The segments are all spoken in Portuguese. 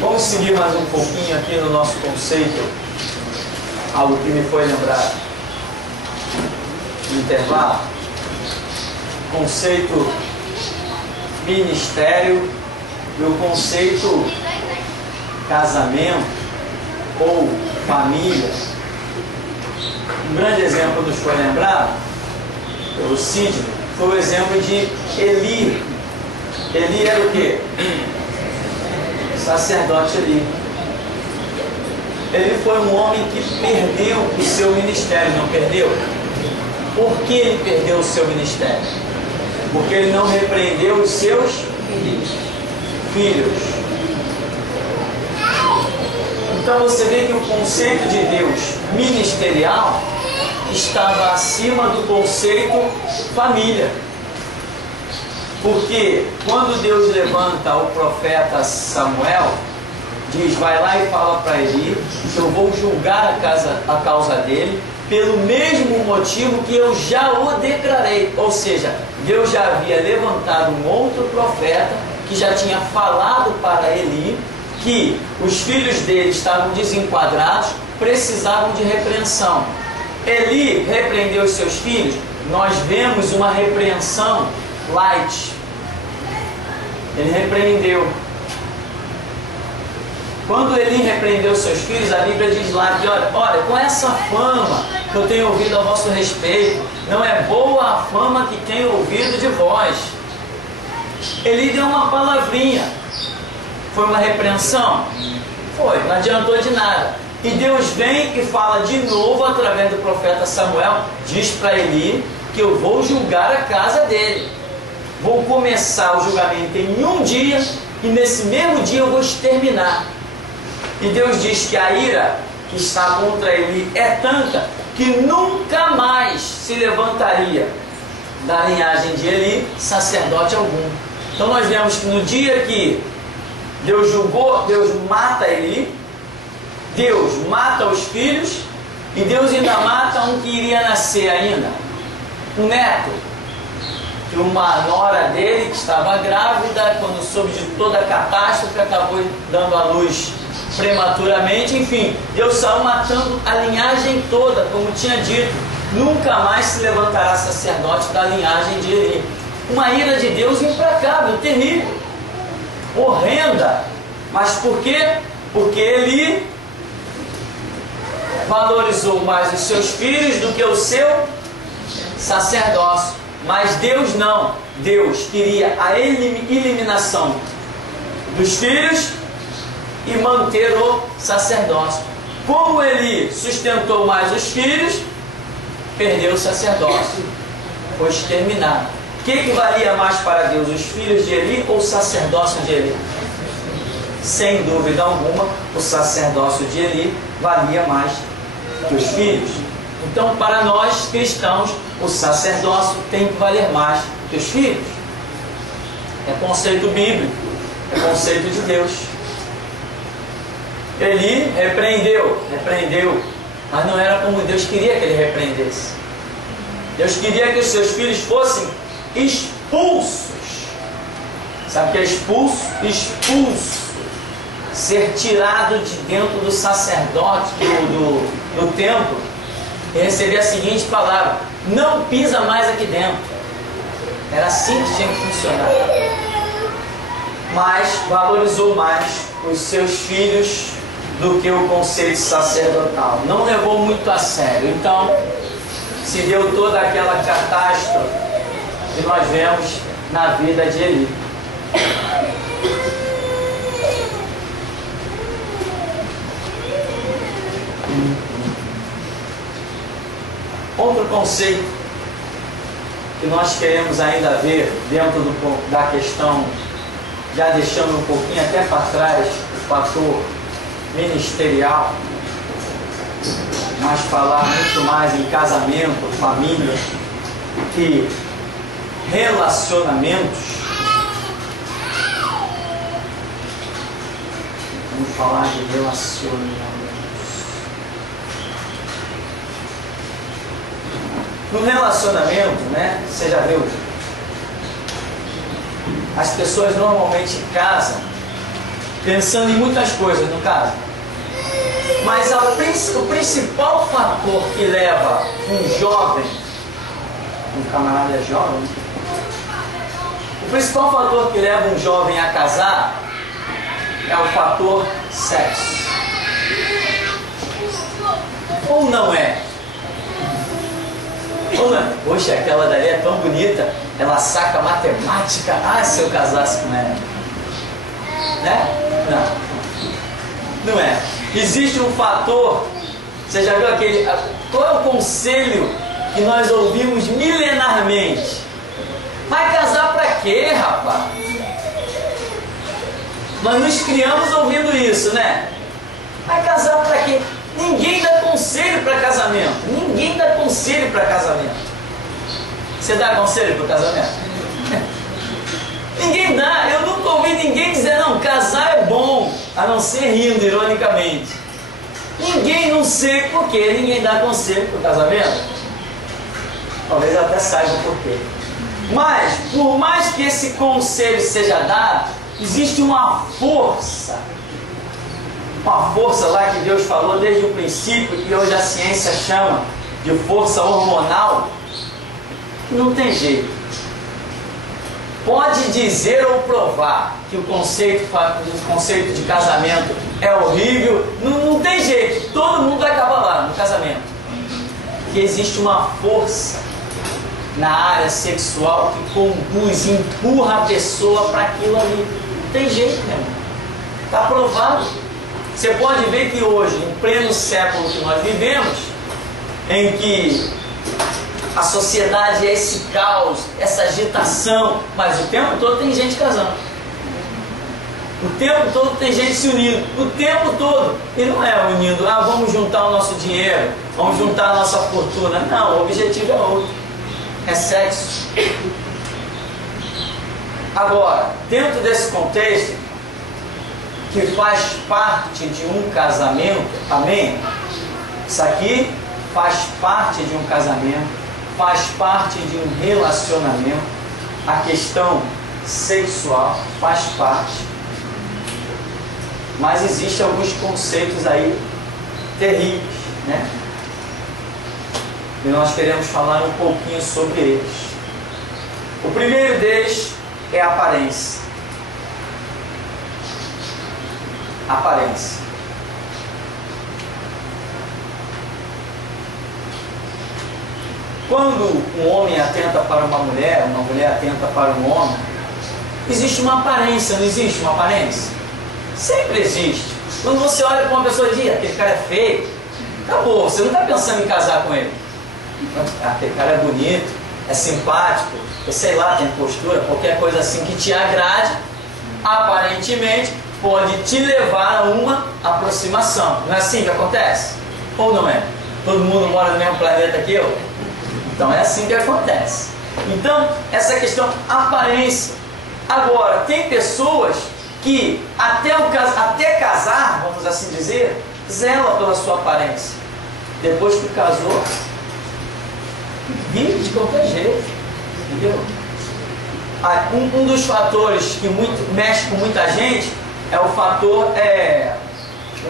Vamos seguir mais um pouquinho aqui no nosso conceito, algo que me foi lembrado no intervalo. Conceito ministério e o conceito casamento ou família. Um grande exemplo nos foi lembrado pelo Sidney foi o exemplo de Eli. Eli era o quê? Sacerdote Eli. Ele foi um homem que perdeu o seu ministério, não perdeu? Por que ele perdeu o seu ministério? Porque ele não repreendeu os seus filhos. Então você vê que o conceito de Deus ministerial estava acima do conceito família. Porque quando Deus levanta o profeta Samuel, diz, vai lá e fala para Eli que eu vou julgar a causa dele pelo mesmo motivo que eu já o declarei. Ou seja, Deus já havia levantado um outro profeta que já tinha falado para Eli que os filhos dele estavam desenquadrados, precisavam de repreensão. Eli repreendeu os seus filhos. Nós vemos uma repreensão light. Ele repreendeu. Quando Eli repreendeu seus filhos, a Bíblia diz lá que, olha, com essa fama que eu tenho ouvido a vosso respeito, não é boa a fama que tenho ouvido de vós. Eli deu uma palavrinha. Foi uma repreensão? Foi, não adiantou de nada. E Deus vem e fala de novo através do profeta Samuel, diz para Eli que eu vou julgar a casa dele. Vou começar o julgamento em um dia e nesse mesmo dia eu vou exterminar. E Deus diz que a ira que está contra Eli é tanta que nunca mais se levantaria da linhagem de Eli sacerdote algum. Então nós vemos que no dia que Deus julgou, Deus mata Eli, Deus mata os filhos e Deus ainda mata um que iria nascer ainda, um neto. Que uma nora dele, que estava grávida, quando soube de toda a catástrofe, acabou dando à luz prematuramente. Enfim, Deus saiu matando a linhagem toda, como tinha dito. Nunca mais se levantará sacerdote da linhagem de Eli. Uma ira de Deus implacável, terrível, horrenda. Mas por quê? Porque Eli valorizou mais os seus filhos do que o seu sacerdócio. Mas Deus não. Deus queria a eliminação dos filhos e manter o sacerdócio. Como Eli sustentou mais os filhos, perdeu o sacerdócio. Foi exterminado. O que valia mais para Deus, os filhos de Eli ou o sacerdócio de Eli? Sem dúvida alguma, o sacerdócio de Eli valia mais que os filhos. Então, para nós cristãos, o sacerdócio tem que valer mais que os filhos. É conceito bíblico, é conceito de Deus. Eli repreendeu, mas não era como Deus queria que ele repreendesse. Deus queria que os seus filhos fossem expulsos. Sabe o que é expulso? Expulso. Ser tirado de dentro do sacerdote, do templo, e receber a seguinte palavra: não pisa mais aqui dentro. Era assim que tinha que funcionar. Mas valorizou mais os seus filhos do que o conceito sacerdotal. Não levou muito a sério. Então se deu toda aquela catástrofe que nós vemos na vida de Eli. Outro conceito que nós queremos ainda ver dentro da questão, já deixando um pouquinho até para trás o fator ministerial, mas falar muito mais em casamento, família, que relacionamentos. Vamos falar de relacionamentos. No relacionamento, né? Você já viu? As pessoas normalmente casam pensando em muitas coisas no caso. Mas o principal fator que leva um jovem, um camarada jovem, o principal fator que leva um jovem a casar é o fator sexo. Ou não é? Ou não é? Poxa, aquela dali é tão bonita, ela saca matemática. Ah, se eu casasse com ela. Né? Não é. Existe um fator, você já viu aquele... Qual é o conselho que nós ouvimos milenarmente? Vai casar pra quê, rapaz? Nós nos criamos ouvindo isso, né? Vai casar pra quê? Ninguém dá conselho para casamento. Ninguém dá conselho para casamento. Você dá conselho para casamento? Ninguém dá. Eu nunca ouvi ninguém dizer, não, casar é bom, a não ser rindo ironicamente. Ninguém, não sei por que ninguém dá conselho para o casamento. Talvez até saiba por quê. Mas, por mais que esse conselho seja dado, existe uma força lá que Deus falou desde o princípio, que hoje a ciência chama de força hormonal. Não tem jeito. Pode dizer ou provar que o conceito de casamento é horrível, não tem jeito, todo mundo vai acabar lá no casamento. Que existe uma força na área sexual que conduz, empurra a pessoa para aquilo ali. Não tem jeito, meu irmão. Está provado. Você pode ver que hoje, em pleno século que nós vivemos, em que a sociedade é esse caos, essa agitação, mas o tempo todo tem gente casando. O tempo todo tem gente se unindo. O tempo todo. E não é unindo, vamos juntar o nosso dinheiro, vamos juntar a nossa fortuna. Não, o objetivo é outro. É sexo. Agora, dentro desse contexto, que faz parte de um casamento, amém? Isso aqui faz parte de um casamento, faz parte de um relacionamento. A questão sexual faz parte. Mas existem alguns conceitos aí terríveis, né? E nós queremos falar um pouquinho sobre eles. O primeiro deles é a aparência. Aparência. Quando um homem atenta para uma mulher atenta para um homem, existe uma aparência, não existe uma aparência? Sempre existe. Quando você olha para uma pessoa e diz, aquele cara é feio, acabou, você não está pensando em casar com ele. Aquele cara é bonito, é simpático, sei lá, tem postura, qualquer coisa assim que te agrade, aparentemente pode te levar a uma aproximação. Não é assim que acontece? Ou não é? Todo mundo mora no mesmo planeta que eu? Então é assim que acontece. Então, essa questão aparência. Agora, tem pessoas que até casar, vamos assim dizer, zela pela sua aparência. Depois que casou, vive de qualquer jeito. Entendeu? Um dos fatores que mexe com muita gente é o fator,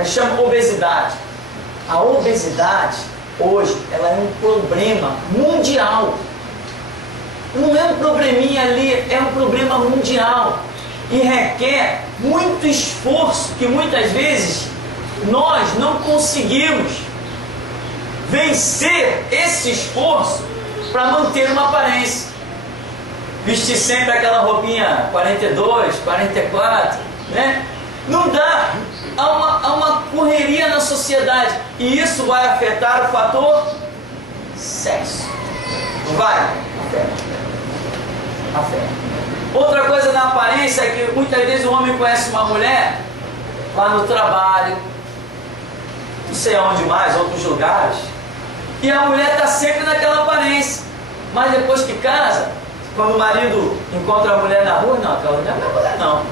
chama obesidade. A obesidade, hoje, ela é um problema mundial. Não é um probleminha ali, é um problema mundial. E requer muito esforço, que muitas vezes nós não conseguimos vencer esse esforço para manter uma aparência. Vestir sempre aquela roupinha 42, 44, né? Não dá. Há uma correria na sociedade. E isso vai afetar o fator sexo. Não vai? Afeta. Outra coisa na aparência é que muitas vezes o homem conhece uma mulher lá no trabalho, não sei aonde mais, outros lugares, e a mulher está sempre naquela aparência. Mas depois que casa, quando o marido encontra a mulher na rua, não, aquela mulher não é mulher não.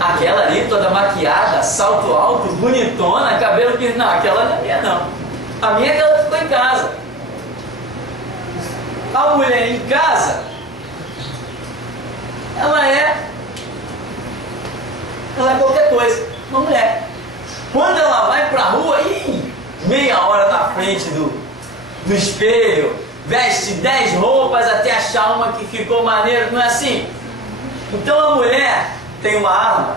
Aquela ali toda maquiada, salto alto, bonitona, cabelo que... Não, aquela não é minha não. A minha é que ela ficou em casa. A mulher em casa, ela é ela é qualquer coisa, uma mulher. Quando ela vai para a rua, meia hora na frente do espelho, veste 10 roupas até achar uma que ficou maneira, não é assim? Então a mulher tem uma arma.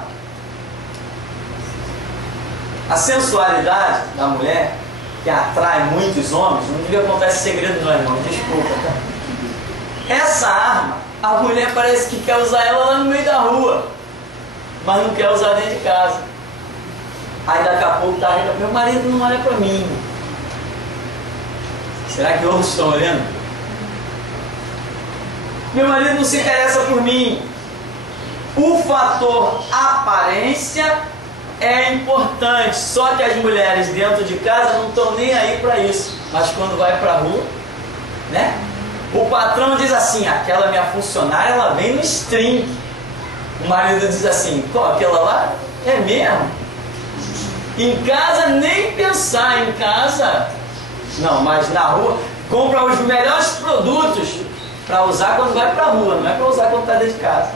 A sensualidade da mulher, que atrai muitos homens, não devia contar esse segredo não, irmão, desculpa, tá? Essa arma, a mulher parece que quer usar ela lá no meio da rua, mas não quer usar dentro de casa. Aí daqui a pouco tá rindo, meu marido não olha pra mim. Será que outros estão olhando? Meu marido não se interessa por mim. O fator aparência é importante, só que as mulheres dentro de casa não estão nem aí para isso. Mas quando vai para a rua, né? O patrão diz assim, aquela minha funcionária, ela vem no string. O marido diz assim, pô, aquela lá é mesmo? Em casa nem pensar, em casa não, mas na rua compra os melhores produtos para usar quando vai para a rua, não é para usar quando está dentro de casa.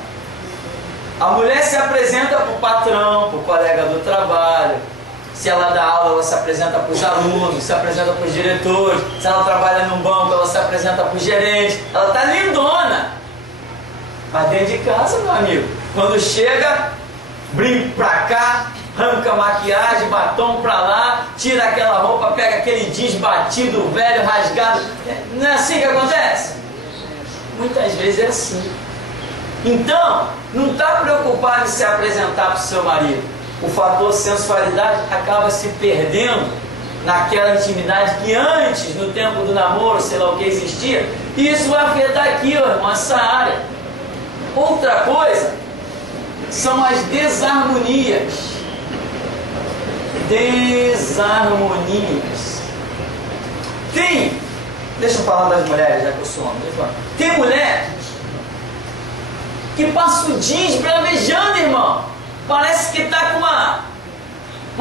A mulher se apresenta para o patrão, para o colega do trabalho. Se ela dá aula, ela se apresenta para os alunos, se apresenta para os diretores. Se ela trabalha num banco, ela se apresenta para os gerentes. Ela está lindona. Mas dentro de casa, meu amigo, quando chega, brinco para cá, arranca maquiagem, batom para lá, tira aquela roupa, pega aquele jeans batido, velho, rasgado. Não é assim que acontece? Muitas vezes é assim. Então, não está preocupado em se apresentar para o seu marido. O fator sensualidade acaba se perdendo naquela intimidade que antes, no tempo do namoro, sei lá o que existia, e isso vai afetar aqui, ó, irmão, essa área. Outra coisa são as desarmonias. Desarmonias. Deixa eu falar das mulheres, já que eu sou homem. Tem mulher que passa o dia esbravejando, irmão. Parece que está com uma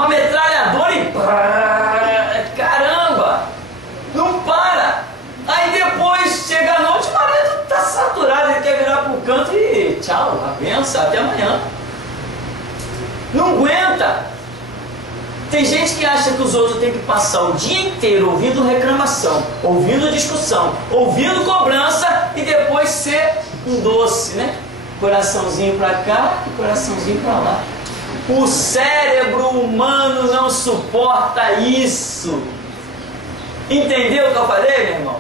metralhadora e... Caramba! Não para! Aí depois, chega a noite, o marido está saturado, ele quer virar para o canto e tchau, a benção, até amanhã. Não aguenta! Tem gente que acha que os outros têm que passar o dia inteiro ouvindo reclamação, ouvindo discussão, ouvindo cobrança e depois ser um doce, né? Coraçãozinho para cá e coraçãozinho para lá. O cérebro humano não suporta isso. Entendeu o que eu falei, meu irmão?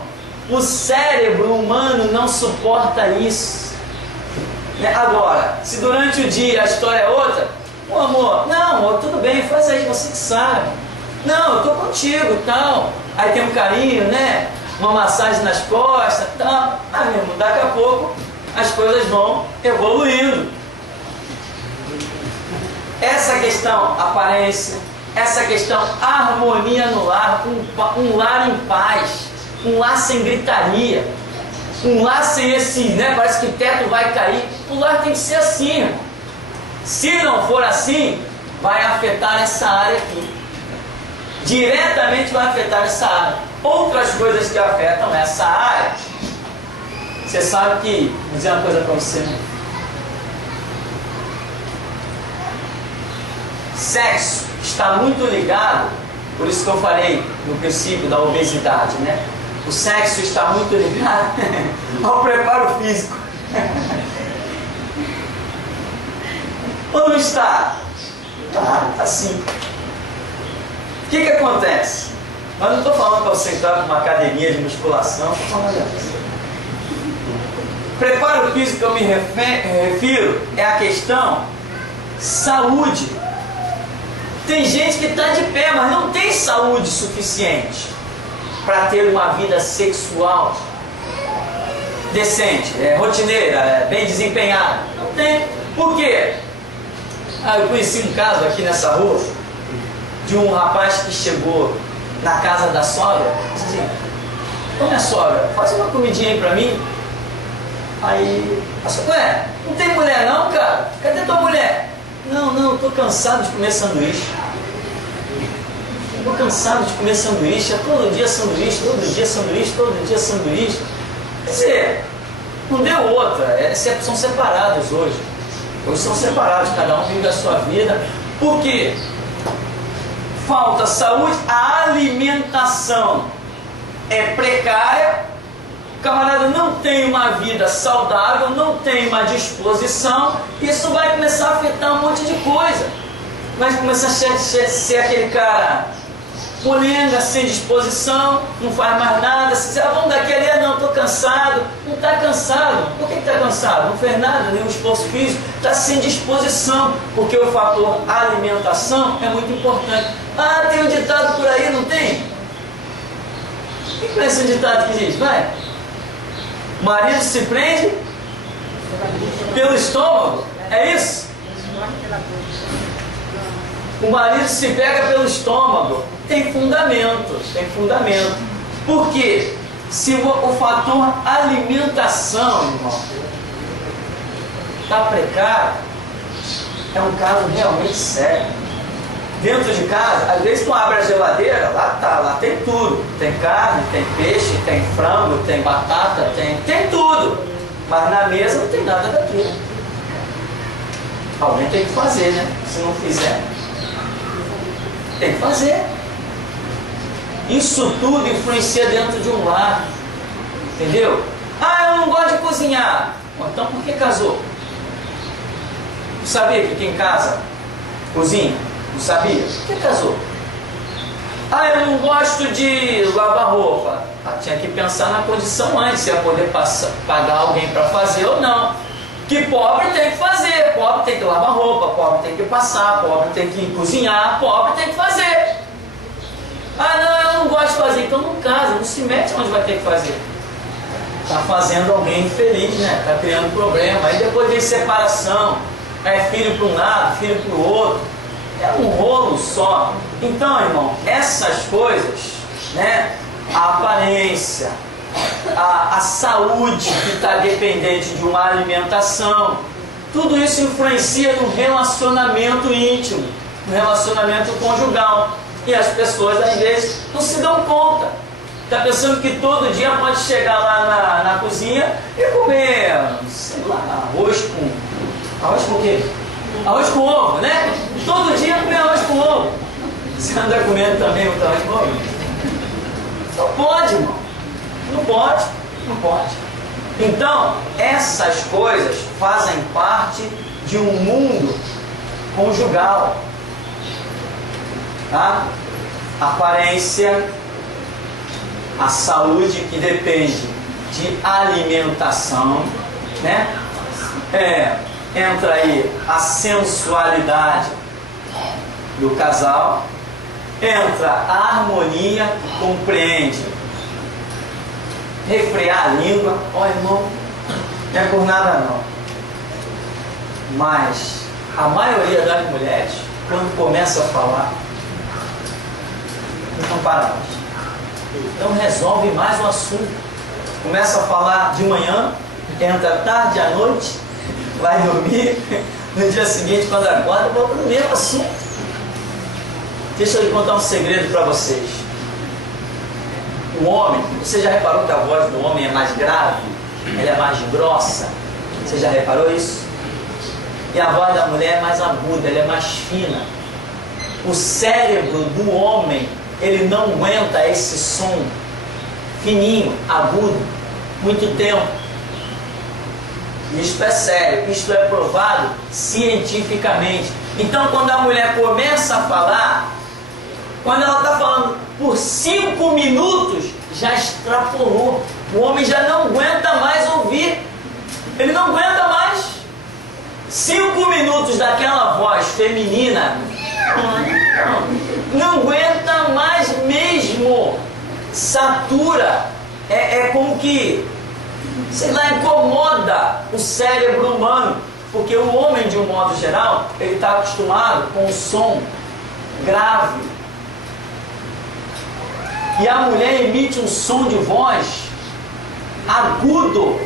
O cérebro humano não suporta isso. Agora, se durante o dia a história é outra, ô amor, não, amor, tudo bem, faz aí, você que sabe. Não, eu tô contigo, tal. Aí tem um carinho, né? Uma massagem nas costas, tal. Ah, meu irmão, daqui a pouco as coisas vão evoluindo. Essa questão aparência, essa questão harmonia no lar, um lar em paz, um lar sem gritaria, um lar sem esse, né, parece que o teto vai cair. O lar tem que ser assim, irmão. Se não for assim, vai afetar essa área aqui. Diretamente vai afetar essa área. Outras coisas que afetam essa área, você sabe que, vou dizer uma coisa para você, né? Sexo está muito ligado, por isso que eu falei no princípio da obesidade, né? O sexo está muito ligado ao preparo físico. Ou não está? Está assim. O que acontece? Mas não estou falando para você entrar numa academia de musculação, estou falando assim. Preparo físico que eu me refiro é a questão saúde. Tem gente que está de pé, mas não tem saúde suficiente para ter uma vida sexual decente, rotineira, bem desempenhada. Não tem. Por quê? Eu conheci um caso aqui nessa rua de um rapaz que chegou na casa da sogra e disse assim: ô minha sogra, faz uma comidinha aí pra mim. Aí a sogra, ué, não tem mulher não, cara? Cadê tua mulher? Não, tô cansado de comer sanduíche. Tô cansado de comer sanduíche, todo dia sanduíche, todo dia sanduíche, todo dia sanduíche. Quer dizer, não deu outra, são separados hoje. Hoje são separados, cada um vive a sua vida. Por quê? Falta saúde, a alimentação é precária, o camarada não tem uma vida saudável, não tem uma disposição, isso vai começar a afetar um monte de coisa. Vai começar a ser aquele cara molenga, sem disposição, não faz mais nada. Se dizer, vamos daqui ali, não, estou cansado. Não está cansado. Por que está cansado? Não fez nada, nenhum esforço físico. Está sem disposição, porque o fator alimentação é muito importante. Ah, tem um ditado por aí, não tem? O que é esse ditado que diz? Vai. O marido se prende pelo estômago. É isso? O marido se pega pelo estômago. Tem fundamento, tem fundamento. Por quê? Se o fator alimentação, irmão, está precário, é um caso realmente sério. Dentro de casa, às vezes tu abre a geladeira, lá tem tudo. Tem carne, tem peixe, tem frango, tem batata, tem tudo. Mas na mesa não tem nada daquilo. Alguém tem que fazer, né? Se não fizer, tem que fazer. Isso tudo influencia dentro de um lar. Entendeu? Ah, eu não gosto de cozinhar. Então por que casou? Não sabia que quem casa cozinha? Não sabia? Por que casou? Ah, eu não gosto de lavar roupa. Ah, tinha que pensar na condição antes, se ia poder pagar alguém para fazer ou não. Que pobre tem que fazer, pobre tem que lavar roupa, pobre tem que passar, pobre tem que cozinhar, pobre tem que fazer. Ah, não, eu não gosto de fazer, então não casa, não se mete onde vai ter que fazer. Está fazendo alguém infeliz, né? Está criando problema. Aí depois vem separação, é filho para um lado, filho para o outro. É um rolo só. Então, irmão, essas coisas, né? A aparência, a saúde que está dependente de uma alimentação, tudo isso influencia no relacionamento íntimo, no relacionamento conjugal. E as pessoas às vezes não se dão conta. Está pensando que todo dia pode chegar lá na cozinha e comer, sei lá, arroz com o quê? Arroz com ovo, né? Todo dia comer arroz com ovo. Você anda comendo também o arroz com ovo? Não pode, irmão. Não pode, não pode. Então, essas coisas fazem parte de um mundo conjugal. Tá? A aparência, a saúde que depende de alimentação, né? Entra aí a sensualidade do casal, entra a harmonia que compreende refrear a língua. Ó, irmão, não é por nada não, mas a maioria das mulheres, quando começa a falar, não para mais. Então resolve mais o assunto. Começa a falar de manhã, entra tarde à noite, vai dormir, no dia seguinte quando acorda, volta no mesmo assunto. Deixa eu contar um segredo para vocês. O homem, você já reparou que a voz do homem é mais grave? Ela é mais grossa? Você já reparou isso? E a voz da mulher é mais aguda, ela é mais fina. O cérebro do homem, ele não aguenta esse som fininho, agudo, muito tempo. Isto é sério, isto é provado cientificamente. Então, quando a mulher começa a falar, quando ela está falando por 5 minutos, já extrapolou. O homem já não aguenta mais ouvir. Ele não aguenta mais. 5 minutos daquela voz feminina, não aguenta mais mesmo. Satura. É como que, sei lá, incomoda o cérebro humano. Porque o homem, de um modo geral, ele está acostumado com o som grave. E a mulher emite um som de voz agudo.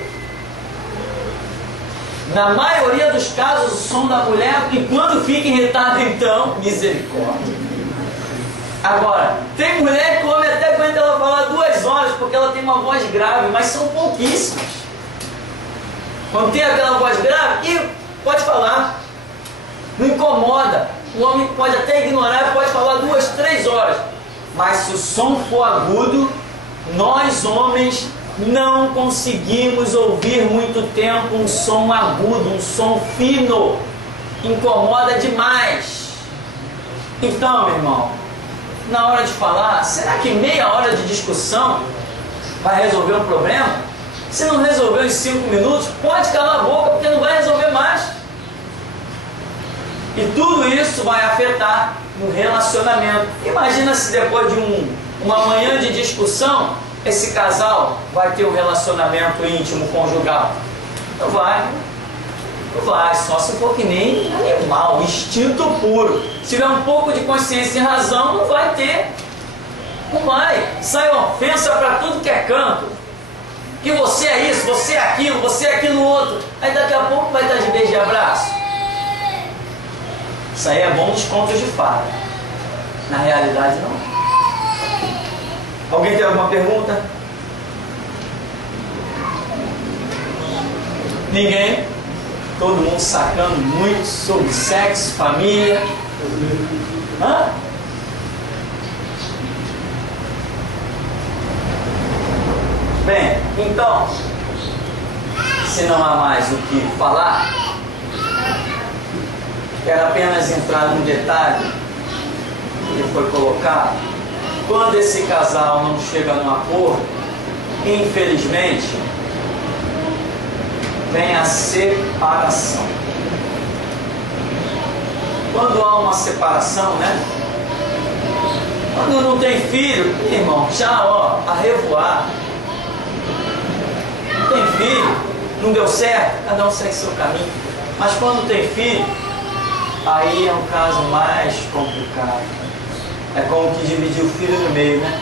Na maioria dos casos, o som da mulher, e quando fica irritada, então, misericórdia. Agora, tem mulher que come até quando ela fala 2 horas, porque ela tem uma voz grave, mas são pouquíssimas. Quando tem aquela voz grave, e pode falar. Não incomoda. O homem pode até ignorar, pode falar 2, 3 horas. Mas se o som for agudo, nós homens não conseguimos ouvir muito tempo um som agudo, um som fino. Incomoda demais. Então, meu irmão, na hora de falar, será que meia hora de discussão vai resolver um problema? Se não resolveu em 5 minutos, pode calar a boca, porque não vai resolver mais. E tudo isso vai afetar no relacionamento. Imagina se depois de uma manhã de discussão, esse casal vai ter um relacionamento íntimo, conjugal. Não vai. Não vai, só se for que nem animal, instinto puro. Se tiver um pouco de consciência e razão, não vai ter. Não vai. Sai ofensa para tudo que é canto. Que você é isso, você é aquilo, você é aquilo outro. Aí daqui a pouco vai estar de beijo e abraço. Isso aí é bom nos contos de fada. Na realidade, não. Alguém tem alguma pergunta? Ninguém? Todo mundo sacando muito sobre sexo, família. Hã? Bem, então, se não há mais o que falar, quero apenas entrar num detalhe que foi colocado. Quando esse casal não chega num acordo, infelizmente, vem a separação. Quando há uma separação, né? Quando não tem filho, irmão, já a revoar. Não tem filho, não deu certo, cada um segue seu caminho. Mas quando tem filho, aí é um caso mais complicado. É como que dividir o filho no meio, né?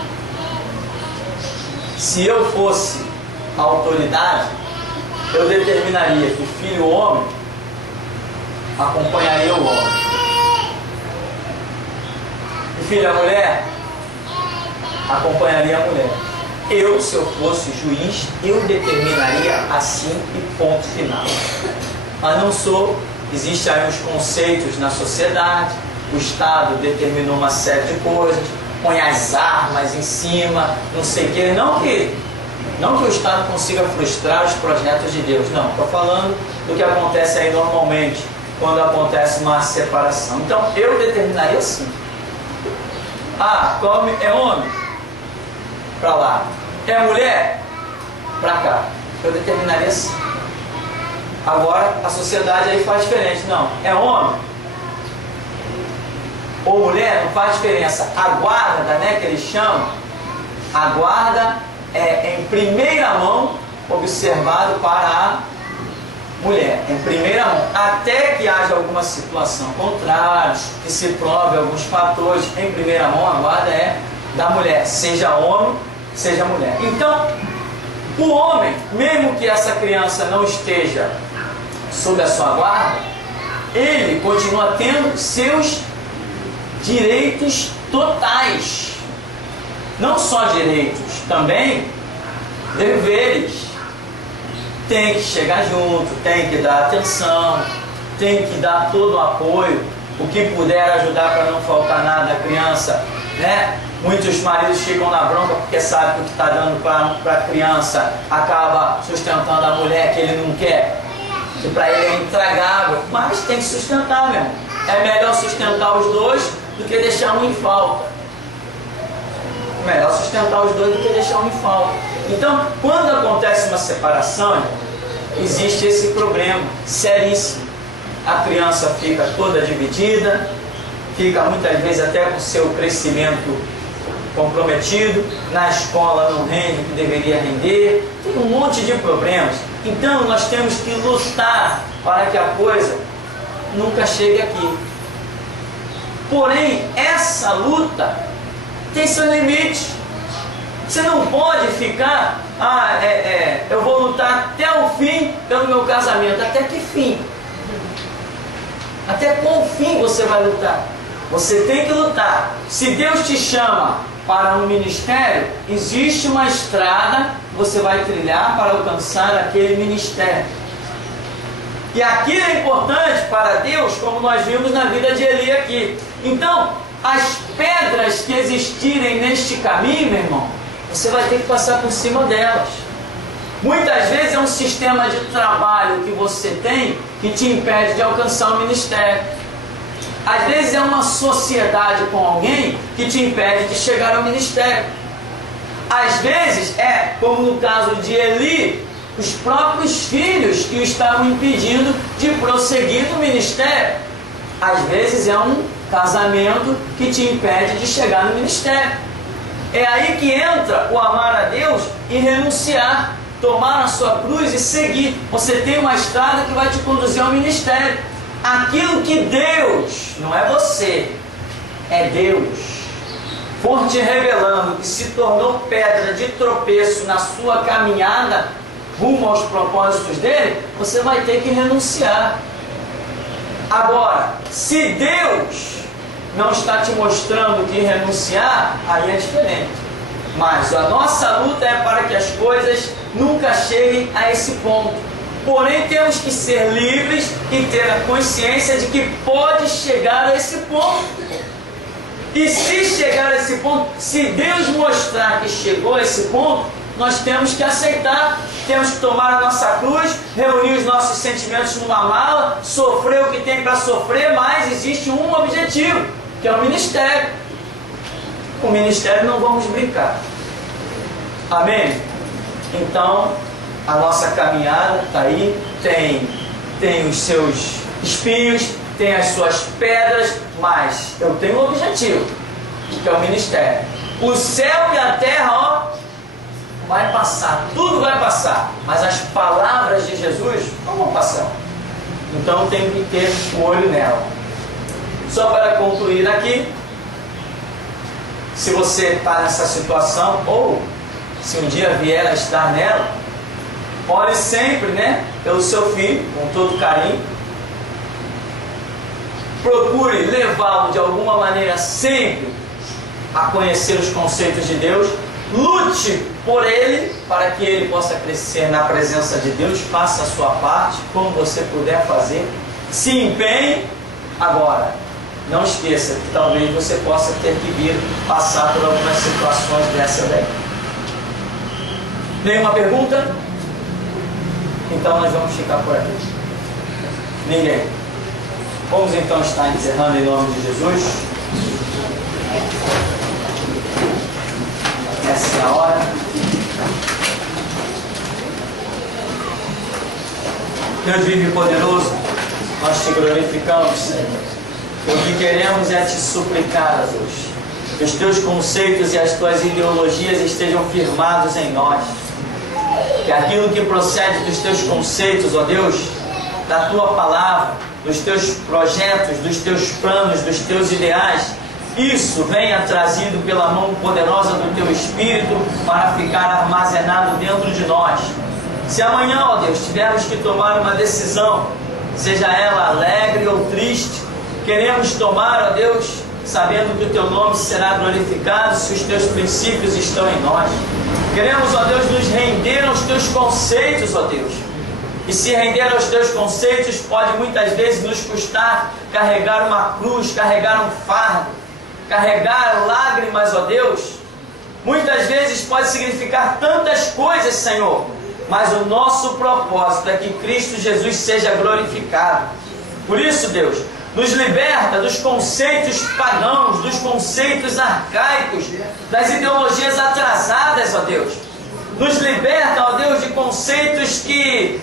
Se eu fosse a autoridade, eu determinaria que o filho homem acompanharia o homem. O filho a mulher acompanharia a mulher. Eu, se eu fosse juiz, eu determinaria assim e ponto final. Mas não sou. Existem aí uns conceitos na sociedade. O Estado determinou uma série de coisas, põe as armas em cima, não sei o quê. Não que o Estado consiga frustrar os projetos de Deus, não. Estou falando do que acontece aí normalmente, quando acontece uma separação. Então, eu determinaria assim. É homem? Para lá. É mulher? Para cá. Eu determinaria assim. Agora, a sociedade aí faz diferente. Não, é homem ou mulher, não faz diferença. A guarda, né, que eles chamam, a guarda é em primeira mão observado para a mulher, em primeira mão, até que haja alguma situação contrária, que se prove alguns fatores. Em primeira mão, a guarda é da mulher, seja homem, seja mulher. Então, o homem, mesmo que essa criança não esteja sob a sua guarda, ele continua tendo seus direitos totais. Não só direitos, também deveres. Tem que chegar junto, tem que dar atenção, tem que dar todo o apoio, o que puder ajudar para não faltar nada à criança, né? Muitos maridos ficam na bronca porque sabem que o que está dando para a criança acaba sustentando a mulher que ele não quer, que para ele é intragável, mas tem que sustentar mesmo. É melhor sustentar os dois do que deixar um em falta. É melhor sustentar os dois do que deixar um em falta. Então, quando acontece uma separação, existe esse problema seríssimo. A criança fica toda dividida, fica muitas vezes até com o seu crescimento comprometido, na escola não rende o que deveria render, tem um monte de problemas. Então nós temos que lutar para que a coisa nunca chegue aqui. Porém, essa luta tem seu limite. Você não pode ficar, eu vou lutar até o fim pelo meu casamento. Até que fim? Até qual fim você vai lutar? Você tem que lutar. Se Deus te chama para um ministério, existe uma estrada que você vai trilhar para alcançar aquele ministério. E aquilo é importante para Deus, como nós vimos na vida de Eli aqui. Então, as pedras que existirem neste caminho, meu irmão, você vai ter que passar por cima delas. Muitas vezes é um sistema de trabalho que você tem que te impede de alcançar o ministério. Às vezes é uma sociedade com alguém que te impede de chegar ao ministério. Às vezes é, como no caso de Eli, os próprios filhos que o estavam impedindo de prosseguir no ministério. Às vezes é um casamento que te impede de chegar no ministério. É aí que entra o amar a Deus e renunciar, tomar a sua cruz e seguir. Você tem uma estrada que vai te conduzir ao ministério. Aquilo que Deus, não é você, é Deus, for te revelando, que se tornou pedra de tropeço na sua caminhada rumo aos propósitos dele, você vai ter que renunciar. Agora, se Deus não está te mostrando que renunciar, aí é diferente. Mas a nossa luta é para que as coisas nunca cheguem a esse ponto. Porém, temos que ser livres e ter a consciência de que pode chegar a esse ponto. E se chegar a esse ponto, se Deus mostrar que chegou a esse ponto, nós temos que aceitar, temos que tomar a nossa cruz, reunir os nossos sentimentos numa mala, sofrer o que tem para sofrer, mas existe um objetivo, que é o ministério. Com o ministério não vamos brincar. Amém? Então, a nossa caminhada está aí, tem os seus espinhos, tem as suas pedras, mas eu tenho um objetivo, que é o ministério. O céu e a terra, ó, vai passar, tudo vai passar, mas as palavras de Jesus não vão passar. Então tem que ter o olho nela. Só para concluir aqui, se você está nessa situação, ou se um dia vier a estar nela, ore sempre, pelo seu filho, com todo carinho. Procure levá-lo de alguma maneira sempre a conhecer os conceitos de Deus. Lute por ele, para que ele possa crescer na presença de Deus. Faça a sua parte, como você puder fazer. Se empenhe. Agora, não esqueça que talvez você possa ter que vir passar por algumas situações dessa daí. Nenhuma pergunta? Então nós vamos ficar por aqui. Ninguém. Vamos então estar encerrando em nome de Jesus. Essa é a hora. Deus vive poderoso, nós te glorificamos, Senhor. O que queremos é te suplicar, Deus, que os teus conceitos e as tuas ideologias estejam firmados em nós. Que aquilo que procede dos teus conceitos, ó Deus, da tua palavra, dos teus projetos, dos teus planos, dos teus ideais, isso venha trazido pela mão poderosa do teu Espírito para ficar armazenado dentro de nós. Se amanhã, ó Deus, tivermos que tomar uma decisão, seja ela alegre ou triste, queremos tomar, ó Deus, sabendo que o teu nome será glorificado se os teus princípios estão em nós. Queremos, ó Deus, nos render aos teus conceitos, ó Deus. E se render aos teus conceitos pode muitas vezes nos custar carregar uma cruz, carregar um fardo, carregar lágrimas, ó Deus. Muitas vezes pode significar tantas coisas, Senhor, mas o nosso propósito é que Cristo Jesus seja glorificado. Por isso, Deus, nos liberta dos conceitos pagãos, dos conceitos arcaicos, das ideologias atrasadas, ó Deus. Nos liberta, ó Deus, de conceitos que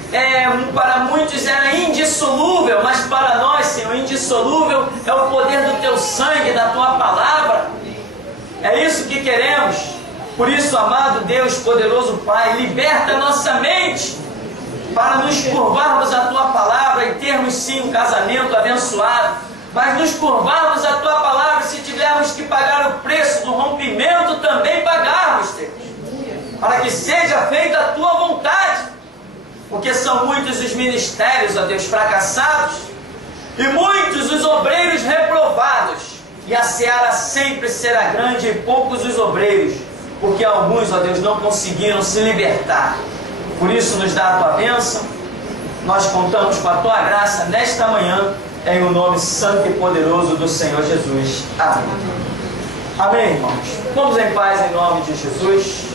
para muitos era indissolúvel, mas para nós, Senhor, indissolúvel é o poder do teu sangue, da tua palavra. É isso que queremos. Por isso, amado Deus, poderoso Pai, liberta a nossa mente para nos curvarmos à tua palavra e termos sim um casamento abençoado, mas nos curvarmos à tua palavra, se tivermos que pagar o preço do rompimento, também pagarmos, Deus, para que seja feita a tua vontade, porque são muitos os ministérios, ó Deus, fracassados, e muitos os obreiros reprovados, e a seara sempre será grande e poucos os obreiros, porque alguns, ó Deus, não conseguiram se libertar. Por isso nos dá a tua bênção, nós contamos com a Tua graça nesta manhã, em o nome santo e poderoso do Senhor Jesus. Amém. Amém, irmãos. Vamos em paz em nome de Jesus.